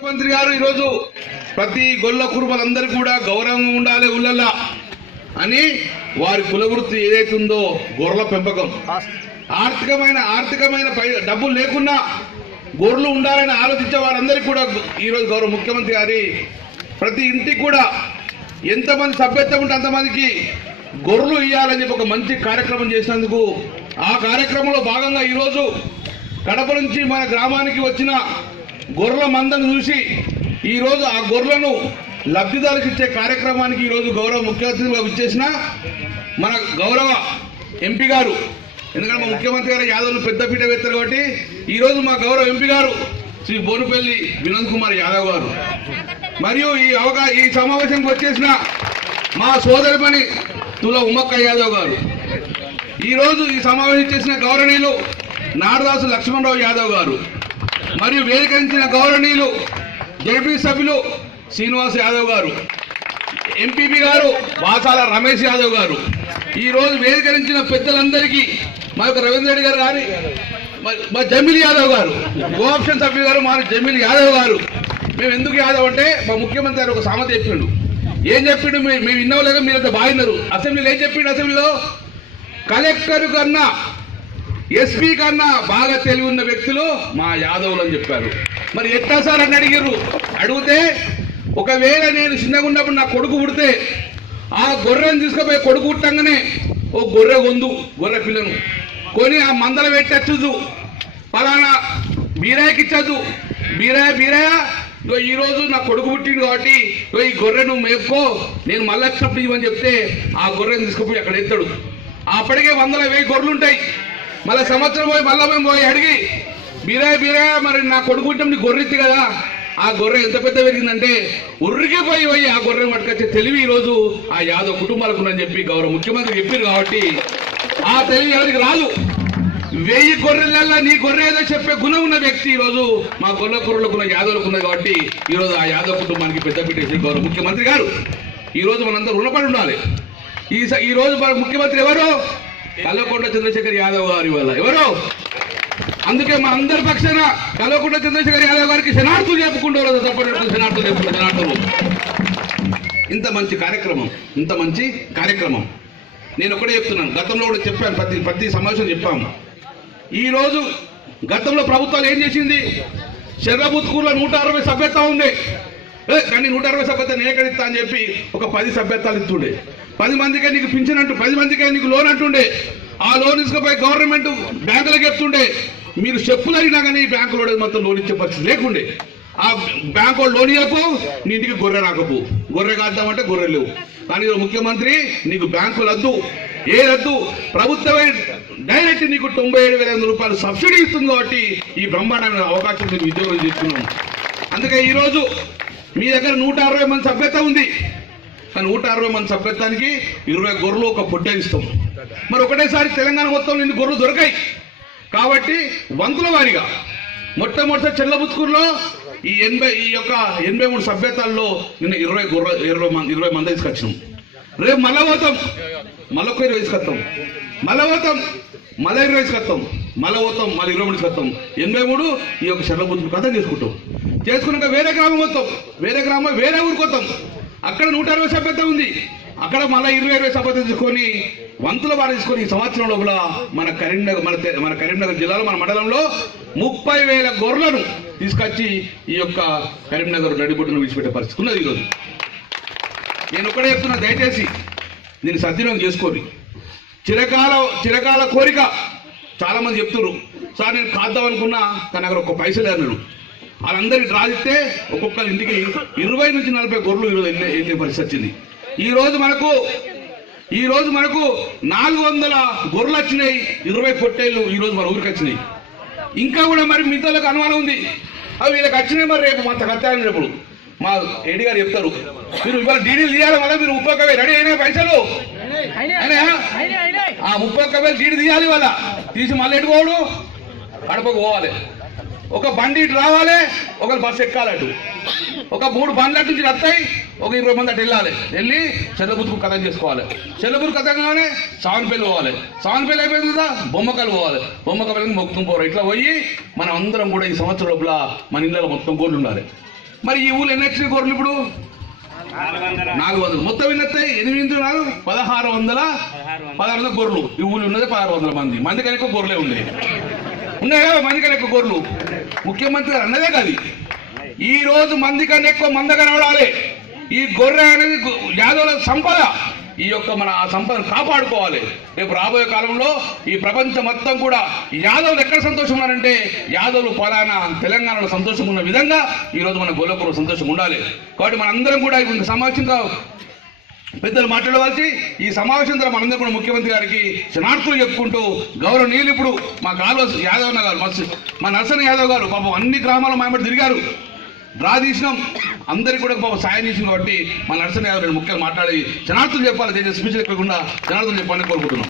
ముఖ్యమంత్రి గారు ఈరోజు ప్రతి గొల్ల కుర్మలందరూ కూడా గౌరవంగా ఉండాలి ఊళ్ళల్లా అని వారి కులవృత్తి ఏదైతుందో గొర్రెల పెంపకం ఆర్థికమైన డబ్బులు లేకున్నా గొర్రెలు ఉండాలని ఆలోచించే వారందరికీ కూడా ఈరోజు గౌరవ ముఖ్యమంత్రి గారి ప్రతి ఇంటికి కూడా ఎంతమంది సభ్యత్వం ఉంటే అంతమందికి గొర్రెలు ఇవ్వాలని చెప్పి ఒక మంచి కార్యక్రమం చేసినందుకు ఆ కార్యక్రమంలో భాగంగా ఈరోజు కడప నుంచి మన గ్రామానికి వచ్చిన గొర్రెల మందను చూసి ఈరోజు ఆ గొర్రెలను లబ్ధిదారులకు ఇచ్చే కార్యక్రమానికి ఈరోజు గౌరవ ముఖ్యమంత్రిగా విచ్చేసిన మన గౌరవ ఎంపీ గారు, ఎందుకంటే మా ముఖ్యమంత్రి గారు యాదవ్లు పెద్దపీట వేస్తారు కాబట్టి ఈరోజు మా గౌరవ ఎంపీ గారు శ్రీ బోనుపల్లి వినోద్ కుమార్ యాదవ్ గారు మరియు ఈ సమావేశంకి వచ్చేసిన మా సోదరిమణి తుల ఉమ్మక్క యాదవ్ గారు, ఈరోజు ఈ సమావేశం చేసిన గౌరవనీయులు నారదాసు లక్ష్మణరావు యాదవ్ గారు మరియు వేదికరించిన గౌరవనీయులు జడ్పీ సభ్యులు శ్రీనివాస్ యాదవ్ గారు, ఎంపీపీ గారు వాసాల రమేష్ యాదవ్ గారు, ఈరోజు వేదికరించిన పెద్దలందరికీ మా యొక్క రవీంద్ర రెడ్డి గారు కానీ మా జమీల్ యాదవ్ గారు, కోఆప్షన్ సభ్యులు గారు మా జమీల్ యాదవ్ గారు. మేము ఎందుకు యాదవ్ అంటే మా ముఖ్యమంత్రి గారు ఒక సామెత చెప్పిండు. ఏం చెప్పిండు మేము విన్నావు లేదా మీరంతా బాగున్నారు. అసెంబ్లీలో ఏం చెప్పిండు, అసెంబ్లీలో కలెక్టర్ కన్నా ఎస్పీ కన్నా బాగా తెలివి ఉన్న వ్యక్తులు మా యాదవులు అని చెప్పారు. మరి ఎట్లా సార్ అని అడిగితే ఒకవేళ నేను చిన్నగా ఉన్నప్పుడు నా కొడుకు పుడితే ఆ గొర్రెను తీసుకుపోయి కొడుకు పుట్టంగానే ఓ గొర్రె పిల్లను కొని ఆ మందల పెట్టచ్చు, పలానా బీరాయికి ఇచ్చదు, బీరాయ ఈరోజు నా కొడుకు పుట్టింది కాబట్టి ఈ గొర్రెను మేపుకో, నేను మళ్ళీ వచ్చినప్పుడు ఇవ్వని చెప్తే ఆ గొర్రెను తీసుకుపోయి అక్కడ ఎత్తాడు. అప్పటికే 100-1000 గొర్రెలు ఉంటాయి. మళ్ళీ సంవత్సరం పోయి మళ్ళీ మేము పోయి అడిగి బీరాయ మరి నా కొడుకు పుట్టినప్పుడు నీ గొర్రె ఇచ్చి కదా, ఆ గొర్రె ఎంత పెద్ద పెరిగిందంటే ఉర్రికి పోయి ఆ గొర్రెను పట్టుకొచ్చే తెలివి ఈరోజు ఆ యాదవ్ కుటుంబాలకు ఉందని చెప్పి గౌరవ ముఖ్యమంత్రి చెప్పారు. కాబట్టి ఆ తెలివి ఎవరికి రాదు. 1000 గొర్రెలల్లా నీ గొర్రె ఏదో చెప్పే గుణం ఉన్న వ్యక్తి ఈరోజు మా గొర్రెలకు ఉన్న యాదవులకు ఉన్నది. కాబట్టి ఈరోజు ఆ యాదవ్ కుటుంబానికి పెద్దపీట వేసి గౌరవ ముఖ్యమంత్రి గారు ఈరోజు మనందరూ రుణపడి ఉండాలి. ఈరోజు మన ముఖ్యమంత్రి ఎవరు? కల్వకుంట్ల చంద్రశేఖర్ యాదవ్ గారు. ఇవాళ ఎవరు? అందుకే మా అందరి పక్షాన కల్వకుంట్ల చంద్రశేఖర్ యాదవ్ గారికి శనార్థులు చెప్పుకుంటూ శనార్థులు. ఇంత మంచి కార్యక్రమం నేను ఒకటే చెప్తున్నాను. గతంలో కూడా చెప్పాను, ప్రతి సమావేశం చెప్పాము. ఈరోజు గతంలో ప్రభుత్వాలు ఏం చేసింది? శర్రబుత్కూరులో 160 సభ్యత్వం ఉండే, కానీ 160 సభ్యత్వం ఏకడిస్తా అని చెప్పి ఒక 10 సభ్యత్వాలు ఇస్తుండే. 10 మందికే నీకు పింఛన్ అంటూ 10 మందికే నీకు లోన్ అంటుండే. ఆ లోన్ తీసుకుపోయి గవర్నమెంట్ బ్యాంకులకు చెప్తుండే. మీరు చెప్పులు అడిగినా కానీ బ్యాంకులో మొత్తం లోన్ ఇచ్చే పరిస్థితి లేకుండే. ఆ బ్యాంకు లోన్ ఇవ్వకు, నీ ఇంటికి గొర్రె రాకపో, గొర్రె కాద్దామంటే గొర్రె లేవు. కానీ ముఖ్యమంత్రి నీకు బ్యాంకులు వద్దు, రద్దు, ప్రభుత్వమే డైరెక్ట్ నీకు 97,500 రూపాయలు సబ్సిడీ ఇస్తుంది. కాబట్టి ఈ బ్రహ్మాండమైన అవకాశం మీరు ఉద్యోగం చేస్తున్నాం. అందుకే ఈరోజు మీ దగ్గర 160 మంది సభ్యత్వం ఉంది. కానీ 160 మంది సభ్యత్వానికి 20 గొర్రెలు ఒక పొట్టె ఇస్తాం. మరి ఒకటేసారి తెలంగాణ మొత్తం ఇన్ని గొర్రెలు దొరకాయి. కాబట్టి వంతుల వారిగా మొట్టమొదటి చెల్లబుత్కూరులో ఈ 83 సభ్యత్వాల్లో నిన్న 20 మంది తీసుకొచ్చినాం. రేపు మళ్ళా పోతాం, మళ్ళీ 20 తీసుకొస్తాం, మళ్ళీ పోతాం, మళ్ళీ 20 తీసుకొస్తాం, మళ్ళీ పోతాం, మళ్ళీ 20 తీసుకొస్తాం. 83 ఈ యొక్క చెల్లబుత్కూరు కథ చేసుకున్నాక వేరే గ్రామం వస్తాం, వేరే ఊరికి వస్తాం. అక్కడ 160 సభ్యత్వం ఉంది. అక్కడ మళ్ళీ 20 సభ్యత్వం తీసుకొని వంతుల వారు తీసుకొని ఈ సంవత్సరం లోపల మన కరీంనగర్ జిల్లాలో మన మండలంలో 30,000 గొర్రెలను తీసుకొచ్చి ఈ యొక్క కరీంనగర్ నడిబొడ్డును విడిచిపెట్టే పరిస్థితి ఉన్నది. ఈరోజు నేను ఒకటే చెప్తున్నా, దయచేసి దీన్ని సద్వినియోగం చేసుకోండి. చిరకాల కోరిక. చాలా మంది చెప్తున్నారు, సార్ నేను కాద్దాం అనుకున్నా కానీ అక్కడ ఒక్క పైసలే అన్నాడు. వాళ్ళందరికీ రాజిస్తే ఒక్కొక్కరి ఇంటికి 20 నుంచి 40 గొర్రెలు ఈరోజు వెళ్ళే పరిస్థితి వచ్చింది. ఈరోజు మనకు 400 గొర్రెలు వచ్చినాయి, 20 పొట్టేళ్ళు ఈరోజు మన ఊరికి వచ్చినాయి. ఇంకా కూడా మరి మిగతాలకు అనుమానం ఉంది, అవి వీళ్ళకి వచ్చినాయి, మరి రేపు మొత్తం కట్టాలనేటప్పుడు మా ఏడి గారు చెప్తారు, మీరు ఇవాళ డీడీలు తీయాలి, మళ్ళీ మీరు 30,000 రెడీ అయినా పైసలు ఆ 30,000 డీడీ తీయాలి. వాళ్ళ తీసి మళ్ళీ ఎట్టుకోవడు కడపకు పోవాలి, ఒక బండి ఇటు రావాలి, ఒకరు బస్సు ఎక్కాలటు, ఒక 3 బండ్ల నుంచి వస్తాయి, ఒక 20 మంది అటు వెళ్ళి చెల్లబుత్తుకు కథం చేసుకోవాలి. చెల్లబుత్తుకు కథంగానే సావన్పల్లి పోవాలి, సావన్పల్లి అయిపోయింది కదా బొమ్మకలు పోవాలి, బొమ్మకల్లికి మొత్తం పోరు. ఇట్లా పోయి మనం అందరం కూడా ఈ సంవత్సరం లోపల మన ఇళ్ళలో మొత్తం గోళ్ళు ఉండాలి. మరి ఈ ఊళ్ళో ఎన్ని వచ్చినాయి గొర్రెలు ఇప్పుడు 400. మొత్తం ఎన్ని వస్తాయి? 8 4 1600 గొర్రెలు. ఈ ఊళ్ళో ఉన్నది 1600 మంది కన్నా ఎక్కువ గొర్రెలే ఉన్నాయి కదా, మంది కన్నా ఎక్కువ గొర్రెలు. ముఖ్యమంత్రి గారు అన్నదే కాదు, ఈ రోజు మంది కన్నా ఎక్కువ మంద కనబడాలి. ఈ గొర్రె అనేది యాదవుల సంపద. ఈ యొక్క మన ఆ సంపదను కాపాడుకోవాలి. రేపు రాబోయే కాలంలో ఈ ప్రపంచం మొత్తం కూడా యాదవులు ఎక్కడ సంతోషం ఉన్నారంటే, యాదవులు పలానా తెలంగాణలో సంతోషం ఉన్న విధంగా ఈరోజు మన గొల్లపూర్ సంతోషం ఉండాలి. కాబట్టి మనందరం కూడా ఇంత సమావేశంగా పెద్దలు మాట్లాడవలసి, ఈ సమావేశం ద్వారా మనందరం కూడా ముఖ్యమంత్రి గారికి శనార్థులు చెప్పుకుంటూ, గౌరవనీయులు ఇప్పుడు మా కాలువ యాదవ్ గారు, మా నరసన్న యాదవ్ గారు పాపం అన్ని గ్రామాల్లో మాయబడి తిరిగారు, డ్రా తీసినాం, అందరికీ కూడా పాపం సాయం చేసింది. కాబట్టి మా నరసన్న యాదవ్ ముఖ్యంగా మాట్లాడి జనార్దన్ చెప్పాలి, స్పీచ్ లేకుండా జనార్దన్ చెప్పాలని కోరుకుంటున్నాం.